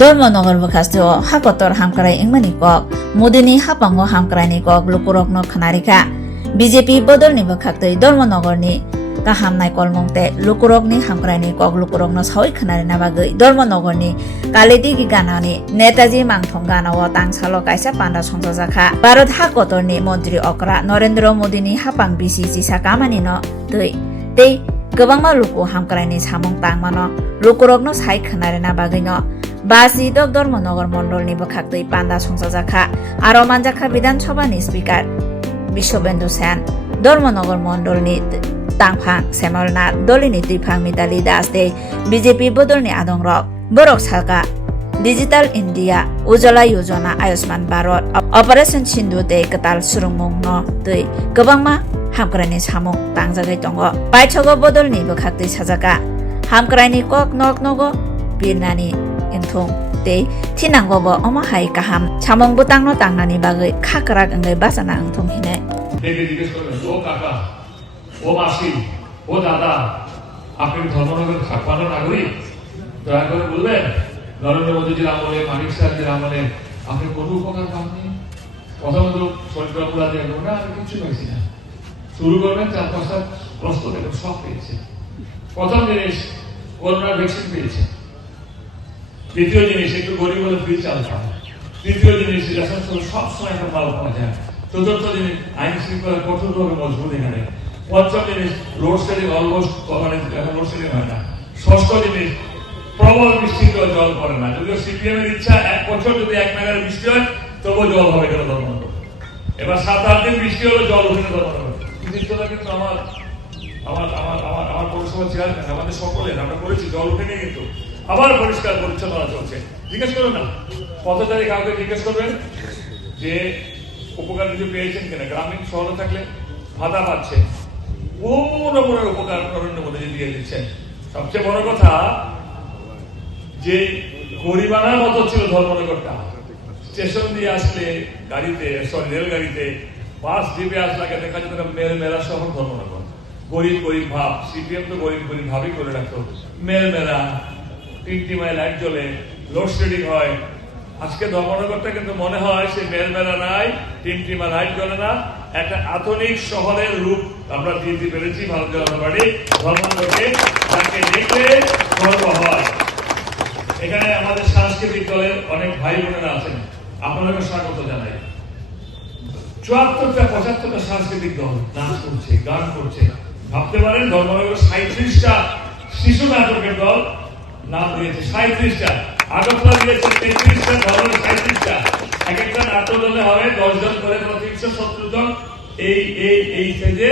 ধর্মনগর বখাস্তেও হাকতর হামক্রাই ইংমানি কক মুদিনি হাপাঙ্গ হামক্রাইনি কক লুকুরকনো খানারিখা বিজেপি বদলনি বখাক্তই ধর্মনগরনি কাহামনাই কলমংতে লুকুরকনি হামক্রাইনি কক লুকুরকনো সাউই খানারিনা বাগৈ ধর্মনগরনি কালিদিগি গানানি নেতাজি মাংথং গানাও তাংসালো কাইসা পান্ডা সংসজাখা ভারত হাকতরনি মন্ত্রী অকরা নরেন্দ্র মোদিনি হাপাং বিসিসি সাকামানি ন তৈ tei kwbangma luku hamkraini samung tangmano lukurokno sai khnarirna bagino basi dok Dharmanagar মন্ডলনি বখাক্তই পান্ডা সংসজাখা aro manjakha বিধান সভানি স্পিকার বিশ্ববেন্দু সেন ধর্মনগর মন্ডলনি tangphang semalna dolini tuiphang mitali das de BJP বদলনি adongrok borok saka digital India Ujjwala Yojana Ayushman Bharat operation Sindhu de katal surungmungno tei kwbangma hamkraini samung tangjagai tongo paithogo bodolni bokhaktui sajaka hamkraini kok nok nogo birnani engthong tei thinangobo omo hai kaham samung butangno tangnani bagoi khakrak engai basana engthong hine জিজ্ঞেস করবেন ও কাকা ও মাসি ও দাদা আপনি ধর্মনগরের ছাপ্পান্ন নাগরিক দয়া করে বলবেন নরেন্দ্র মোদীজির আমলে মানিক সাহেবের আমলে আপনি কোনো উপকার পাননি প্রথমত শরীরপুরা দিয়ে না আমি কিছু পাইছি না শুরু করবেন 4-5টা প্রশ্ন দেখবেন সব পেয়েছে প্রথম জিনিস করোনা ভ্যাকসিন পেয়েছে দ্বিতীয় জিনিস একটু গরিব হলে ফ্রি চাল পায় তৃতীয় জিনিস রেশন সবসময় একটা ভালো পাওয়া যায় চতুর্থ জিনিস আইন শৃঙ্খলা কঠোরভাবে মজবুত এখানে পঞ্চম জিনিস লোডশেডিং অলমোস্ট মানে এখন লোডশেডিং হয় না ষষ্ঠ জিনিস প্রবল বৃষ্টিতে জল পড়ে না যদিও সিপিএম এর ইচ্ছা 1 বছর যদি 1 নাগারে বৃষ্টি হয় তবুও জল হবে কেন ধর্মনগর এবার 7-8 দিন বৃষ্টি হলে জল উঠে না ধর্মনগর কৃতিত্বটা কিন্তু আমার পৌরসভা চেয়ারম্যান আমাদের সকলের আমরা করেছি জল উঠে নিয়ে কিন্তু আবার পরিষ্কার পরিচ্ছন্নতা চলছে জিজ্ঞেস করুন না পথচারী কাউকে জিজ্ঞেস করবেন যে উপকার কিছু পেয়েছেন কিনা গ্রামীণ শহরে থাকলে ভাতা পাচ্ছে কোনো উপকার নরেন্দ্র মোদী দিয়ে দিচ্ছেন সবচেয়ে বড় কথা যে গরিবানার মতো ছিল ধর্মনগরটা স্টেশন দিয়ে আসলে গাড়িতে রেলগাড়িতে বাস ডিপে আসলে দেখা যেত মেলা শহর ধর্মনগর গরিব গরিব ভাব সিপিএম তো গরিব গরিব ভাবই করে রাখতো মেলা 3টি মাইল লাইট জ্বলে লোডশেডিং হয় আজকে ধর্মনগরটা কিন্তু মনে হয় সে মেলা নাই 3টি মাইল লাইট জ্বলে না একটা আধুনিক শহরের রূপ আমরা দিতে পেরেছি ভারতীয় জনতা পার্টি ধর্মনগরকে তাকে দেখলে গর্ব হয় এখানে আমাদের সাংস্কৃতিক দলের অনেক ভাই বোনেরা আছেন আপনাদেরকে স্বাগত জানাই 74টা সাংস্কৃতিক দল নাচ করছে গান করছে ভাবতে পারেন ধর্মনগরের 37টা শিশু নাটকের দল নাম দিয়েছে 37টা আগরতলা দিয়েছে 33টা ধর্মের 37টা এক একটা নাটক দলে হবে 10 জন করে 370 জন এই সেজে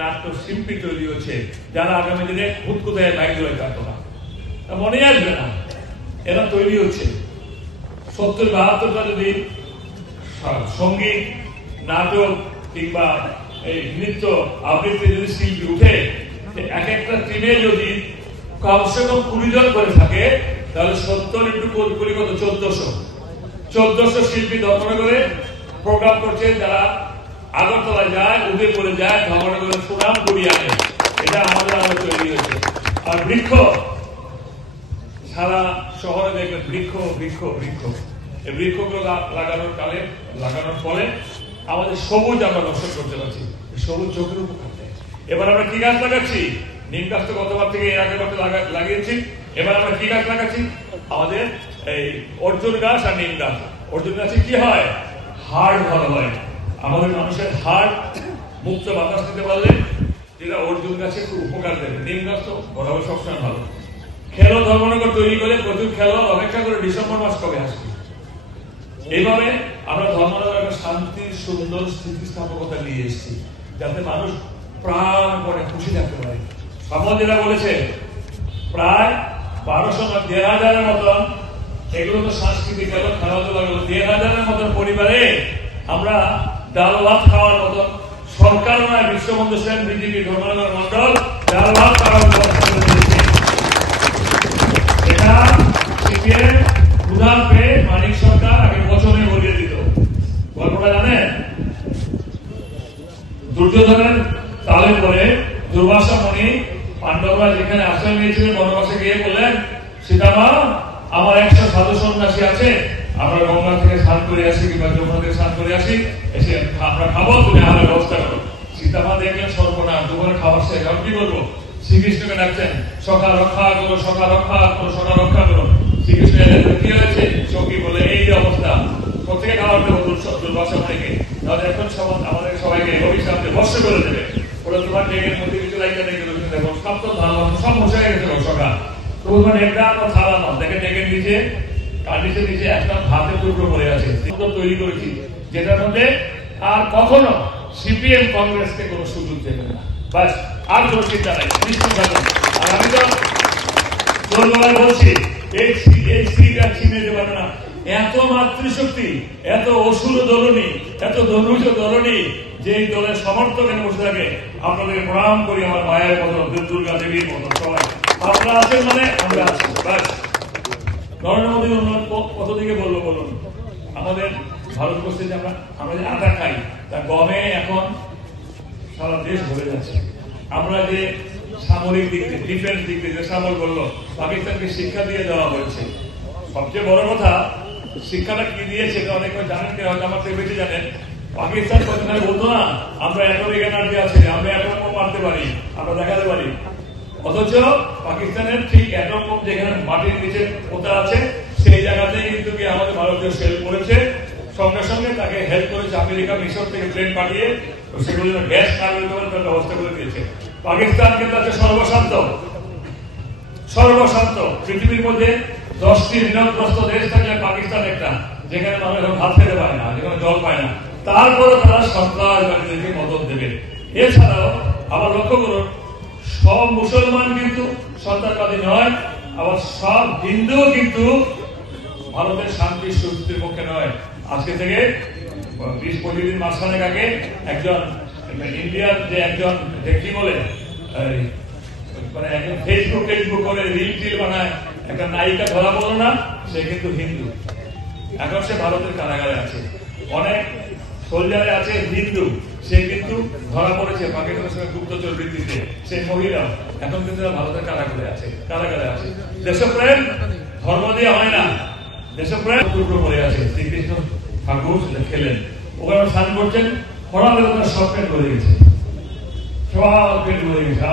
নাট্য শিল্পী তৈরি হচ্ছে যারা আগামী দিনে হুদকুদায় বাইক ধরে থাকতো না মনে আসবে না এরা তৈরি হচ্ছে 70-72টা যদি সঙ্গীত নাটক কিংবা এই নৃত্য আবৃত্তি যদি শিল্পী উঠে এক একটা টিমে যদি কমসে কম 20 জন করে থাকে তাহলে 70 ইন্টু 20 কত 1400 শিল্পী ধর্মনগরে প্রোগ্রাম করছে যারা আগরতলা যায় উদয়পুরে যায় ধর্মনগরের সুনাম করিয়ে আনে এটা আমাদের আরো তৈরি হয়েছে আর বৃক্ষ সারা শহরে দেখবেন বৃক্ষ এই বৃক্ষগুলো লাগানোর ফলে আমাদের সবুজ আমরা দর্শন করতে পারছি সবুজ চোখের উপকার দেয় এবার আমরা কি গাছ লাগাচ্ছি নিম গাছ তো গতবার থেকে এর আগের বছর লাগিয়েছি এবার আমরা কি গাছ লাগাচ্ছি আমাদের এই অর্জুন গাছ আর নিম গাছ অর্জুন গাছে কি হয় হাড় ভালো হয় আমাদের মানুষের হাড় মুক্ত বাতাস দিতে পারলে যেটা অর্জুন গাছে খুব উপকার দেবে নিম গাছ তো বরাবর সবসময় ভালো খেলো ধর্মনগর তৈরি করে প্রচুর খেলো অপেক্ষা করে ডিসেম্বর মাস কবে আসবে এইভাবে আমরা ধর্মনগর একটা শান্তির সুন্দর স্থিতিস্থাপকতা নিয়ে এসেছি যাতে মানুষ প্রাণ করে খুশি থাকতে পারে সমাজেরা বলেছে প্রায় 1200-1000-এর মতন এগুলো তো সাংস্কৃতিক গেল খেলাধুলা গেল 1000-এর মতন পরিবারে আমরা ডাল ভাত খাওয়ার মতন সরকার নয় বিশ্ববন্ধু সেন বিজেপি ধর্মনগর মন্ডল ডাল ভাত খাওয়ার মতন এটা সিপিএম উদার পেয়ে মানিক সরকার আগে বছরে বলিয়ে দিত গল্পটা জানেন দুর্যোধনের তালে পরে দুর্বাসা মুনি পাণ্ডবরা যেখানে আশ্রয় নিয়েছিলেন বনবাসে গিয়ে বললেন সীতামা আমার 100 সাধু সন্ন্যাসী অধিবাসী আছে, আমরা গঙ্গা থেকে স্নান করে আসি কিংবা যমুনা থেকে স্নান করে আসি, এসে আমরা খাবো, তুমি আমার ব্যবস্থা করো। সীতামা দেখলেন সর্বনাশ, দুপুরে খাবার শেষ, আমি কি করবো? শ্রীকৃষ্ণকে ডাকছেন, সখা রক্ষা করো, সখা রক্ষা করো, সখা রক্ষা করো। শ্রীকৃষ্ণ কি হয়েছে? সখী বলে এই যে অবস্থা, কোথেকে খাবার দেবো দুর্বাসা থেকে? তাহলে এখন আমাদের সবাইকে অভিশাপ দিয়ে বর্ষ করে দেবে। ওরা তোমার ডেকের মধ্যে কিছু লাইকা দেখে দেখো সব তো ধারণা সব বসে গেছে সখা। তো মানে একটা থালা নয়, দেখে ডেকের নিচে কার্নিসের নিচে একটা ভাতের টুকরো পড়ে আছে, তৈরি করেছি যেটার মধ্যে আর কখনো সিপিএম কংগ্রেসকে কোনো সুযোগ দেবে না। বাস, আর কোনো চিন্তা নাই, নিশ্চিত থাকুন। আর আমি তো জোর বলছি, এই সিটটা ছিনে দেবে না। এত মাতৃশক্তি, এত অসুর দলনী, এত ধনুজ দলনী, যে দলের সমর্থকের বসে থাকে, আপনাদেরকে প্রণাম করি আমার মায়ের মতো, দুর্গা দেবীর মতো। সবাই আপনারা আছেন মানে আমরা আছি। বাস, নরেন্দ্র মোদী উন্নয়ন কত দিকে বললো বলুন? আমাদের ভারতবর্ষে যে আমরা যে আটা খাই, তা গমে এখন সারা দেশ ভরে যাচ্ছে। আমরা যে সামরিক দিক থেকে, ডিফেন্স দিক থেকে সামল বললো, পাকিস্তানকে শিক্ষা দিয়ে দেওয়া হয়েছে। সবচেয়ে বড় কথা, শিক্ষাটা কি দিয়েছে এটা অনেকে জানেন, কেউ হয়তো আমার থেকে বেশি জানেন। পাকিস্তান কোথায় বলতো না, আমরা অ্যাটমিক এনার্জি আছে, আমরা অ্যাটম বোম মারতে পারি, আমরা দেখাতে পারি। অথচ পাকিস্তানের ঠিক অ্যাটম বোম যেখানে মাটির নিচে পোতা আছে, সেই জায়গাতেই কিন্তু কি আমাদের ভারতীয় সেল করেছে। সঙ্গে সঙ্গে তাকে হেল্প করেছে আমেরিকা, মিশর থেকে প্লেন পাঠিয়ে সেগুলো গ্যাস না বেরোতে পারে তার ব্যবস্থা করে দিয়েছে। পাকিস্তান কিন্তু আছে সর্বশান্ত পৃথিবীর মধ্যে 10টি ঋণগ্রস্ত দেশ থাকলে পাকিস্তান একটা, যেখানে মানুষ এখন ভাত খেতে পায় না, যেখানে জল পায় না, তারপরে তারা সন্ত্রাসবাদীদেরকে মদত দেবে। এছাড়াও আবার লক্ষ্য করুন, সব মুসলমান কিন্তু সন্ত্রাসবাদী নয়, আবার সব হিন্দুও কিন্তু ভারতের শান্তি সুস্থির পক্ষে নয়। আজকে থেকে 20-25 দিন মাঝখানে আগে একজন ইন্ডিয়ার যে একজন কি বলে মানে একজন ফেসবুক করে রিল বানায়, একটা নায়িকা ধরা পড়লো না, সে কিন্তু হিন্দু, এখন সে ভারতের কারাগারে আছে। অনেক সোলজারে আছে হিন্দু, সে কিন্তু ধরা পড়েছে পাকিস্তানের সঙ্গে গুপ্তচর বৃত্তিতে, সেই মহিলা এখন কিন্তু ভারতের কারাগারে আছে। দেশপ্রেম ধর্ম দিয়ে হয় না, দেশপ্রেম টুকরো পড়ে আছে। শ্রীকৃষ্ণ ঠাকুর খেলেন, ওখানে স্নান করছেন, খরালে ওনার সব পেট ভরে গেছে, সব পেট ভরে গেছে।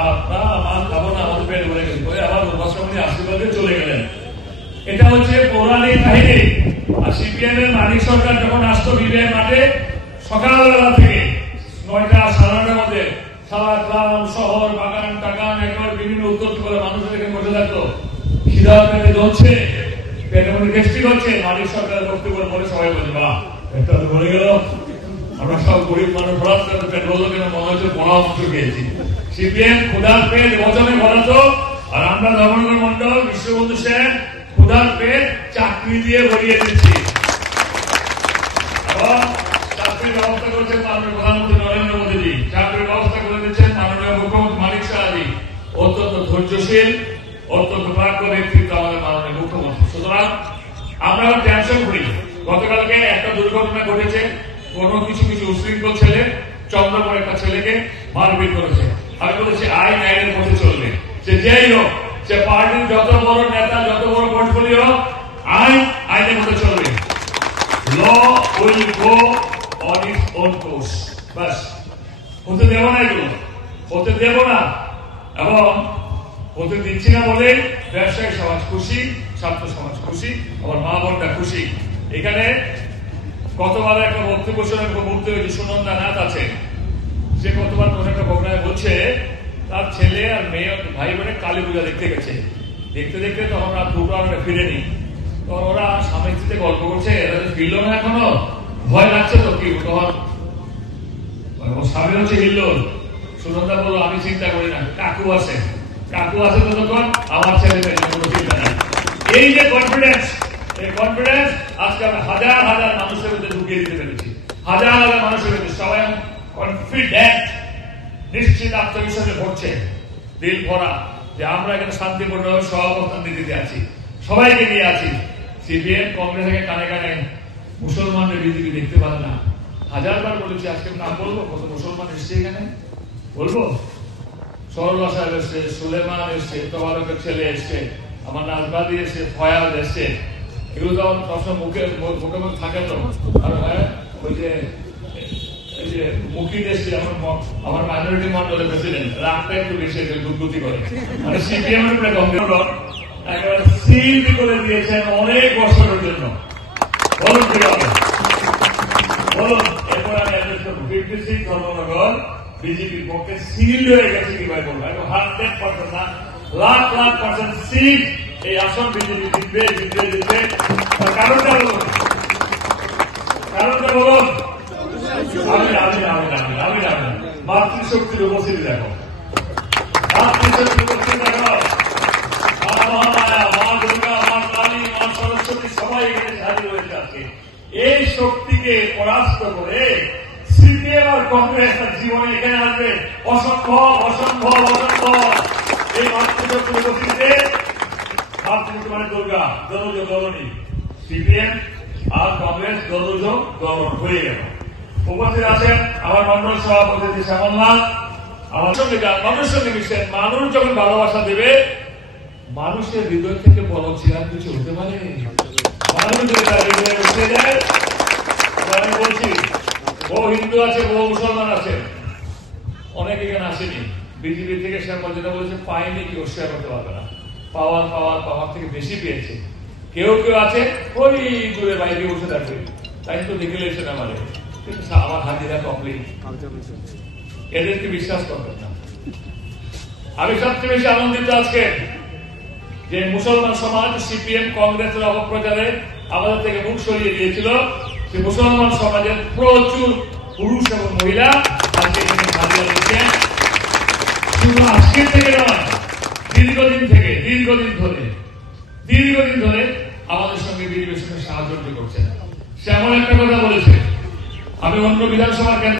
আমার খাবো না, আমাদের পেট ভরে গেছে, আবার দুর্গাশ্রমী আশীর্বাদে চলে গেলেন। এটা হচ্ছে পৌরাণিক কাহিনী। আর সিপিএম এর মানিক সরকার যখন আসতো বিবিআই মাঠে, সকালবেলা থেকে 9টা 9:30টার মধ্যে সারা গ্রাম শহর বাগান টাগান একবার বিভিন্ন উত্তর করে মানুষের এখানে বসে থাকতো, খিদা পেটে জ্বলছে, পেটের মধ্যে গ্যাস্ট্রিক হচ্ছে। মানিক সরকারের বক্তব্য পরে সবাই বলছে, বাহ পেটটা তো ভরে গেল, আমরা সব গরিব মানুষ হঠাৎ করে পেট বললো কেন, মনে হচ্ছে পোড়া মাংস খেয়েছি। সিপিএম ক্ষুধার পেট বচনে ভরাতো, আর আমরা ধর্মেন্দ্র মন্ডল, বিশ্ববন্ধু সেন ক্ষুধার পেট চাকরি দিয়ে ভরিয়ে দিচ্ছি। চাকরির ব্যবস্থা করেছেন মাননীয় প্রধানমন্ত্রী নরেন্দ্র মোদীজি, চাকরির ব্যবস্থা করে দিচ্ছেন মাননীয় মুখ্যমন্ত্রী মানিক সাহাজি। অত্যন্ত ধৈর্যশীল, অত্যন্ত প্রাজ্ঞ ব্যক্তিত্ব আমাদের মাননীয় মুখ্যমন্ত্রী। সুতরাং আমরা টেনশন করি। গতকালকে একটা দুর্ঘটনা ঘটেছে, কোনো কিছু উশৃঙ্খল ছেলে চন্দ্রপুর একটা ছেলেকে মারপিট করেছে। আমি বলেছি আইন আইনের মধ্যে চলবে, সে যেই হোক, সে পার্টির যত বড় নেতা, যত বড় পোর্টফোলিও, আইন আইনের মধ্যে চলবে। Law will go on its own course. বাস, হতে দেব না, এগুলো হতে দেব না। এবং হতে দিচ্ছি না বলে ব্যবসায়ী সমাজ খুশি, ছাত্র সমাজ খুশি, আমার মা বোনটা খুশি। এখানে কতবার একটা বক্তব্য শুনে মুক্তি হয়েছে, সুনন্দা নাথ আছে, সে কতবার কোন একটা প্রোগ্রামে বলছে তার ছেলে আর মেয়ে ভাই বোনে কালী পূজা দেখতে গেছে। দেখতে দেখতে তখন রাত 2টা আমরা ফিরেনি, তখন ওরা স্বামী স্ত্রীতে গল্প করছে, এরা যে ফিরল না এখনো, ভয় লাগছে তো কি। তখন স্বামী হচ্ছে হিল্লোল, সুনন্দা বললো আমি চিন্তা করি না, কাকু আছে তো তখন আমার ছেলে মেয়ে কোনো চিন্তা নাই। এই যে কনফিডেন্স, এই কনফিডেন্স আজকে আমরা হাজার হাজার মানুষের মধ্যে ঢুকিয়ে দিতে পেরেছি। হাজার হাজার মানুষের মধ্যে সবাই কনফিডেন্ট, নিশ্চিত আত্মবিশ্বাসে ভরছে, দিল ভরা, যে আমরা এখানে শান্তিপূর্ণভাবে সব অবস্থান দিতে আছি, সবাইকে নিয়ে আছি। সিপিএম কংগ্রেসকে কানে কানে মুসলমানদের বিজেপি দেখতে পারে না। হাজারবার বলেছি, আজকে নাম বলবো, কত মুসলমান এসছে এখানে বলবো। সরলা সাহেব এসছে, সুলেমান এসছে, তবারকের ছেলে এসছে, আমার নাজবাদি এসছে, ফয়াজ এসছে, এগুলো তো সবসময় মুখে মুখে থাকে তো। আর হ্যাঁ, ওই যে এই যে মুখী দেশে আমার মাইনরিটি মন্ডলের প্রেসিডেন্ট রাগটা একটু বেশি দুর্গতি করে, মানে সিপিএম এর উপরে গম্ভীর একেবারে সিল করে দিয়েছেন অনেক বছরের জন্য। বলুন ঠিক আছে, বলুন এরপর আমি অ্যাড্রেস করবো 56 ধর্মনগর বিজেপির পক্ষে সিল হয়ে গেছে কিভাবে বলবো, 100% না, লাখ লাখ পার্সেন্ট সিল এই আসন বিজেপি জিতবে জিতবে জিতবে। কারণটা বলুন, কারণটা বলুন। আমি মাতৃশক্তির উপস্থিতি দেখো, মাতৃশক্তির উপস্থিতি দেখো, মা মহামায়া, মা দুর্গা, মা কালী, মা সরস্বতী সবাই এখানে হাজির হয়েছে আজকে। এই শক্তিকে পরাস্ত করে সিপিএম আর কংগ্রেস তার জীবনে এখানে আসবে অসম্ভব অসম্ভব অসম্ভব। এই মাতৃশক্তির উপস্থিতিতে মাতৃশক্তি মানে দুর্গা, দলজ দলনী, সিপিএম আর কংগ্রেস দলজ দলন হয়ে গেল। উপস্থিত আছেন আমার মন্ডল সভাপতি শ্যামলনাথ, আমার সঙ্গে মানুষের সঙ্গে মিশছেন। মানুষ যখন ভালোবাসা দেবে, মানুষের হৃদয় থেকে বড় চিরার কিছু হতে পারে। মানুষ যদি তার হৃদয়ে উঠে যায়, আমি বলছি বহু হিন্দু আছে, বহু মুসলমান আছে, অনেক এখানে আসেনি বিজেপি থেকে। শ্যামল যেটা বলেছে পায়নি, কেউ শেয়ার করতে পারবে না। পাওয়ার পাওয়ার পাওয়ার থেকে বেশি পেয়েছে। কেউ কেউ আছে ওই দূরে বাইরে বসে থাকবে, তাই তো দেখে লেগেছেন আমাদের, কিন্তু আমার হাজিরা কমপ্লিট, এদেরকে বিশ্বাস করবেন না। আমি সবচেয়ে বেশি আনন্দিত আজকে যে মুসলমান সমাজ সিপিএম কংগ্রেসের অপপ্রচারে আমাদের থেকে মুখ সরিয়ে দিয়েছিল, সে মুসলমান সমাজের প্রচুর পুরুষ এবং মহিলা আজকে এখানে হাজিরা দিচ্ছেন। শুধু আজকের থেকে নয়, দীর্ঘদিন ধরে আমাদের সঙ্গে বিধিবেশনে সাহায্য করছেন। সে এমন একটা কথা বলেছে, আমি অন্য বিধানসভার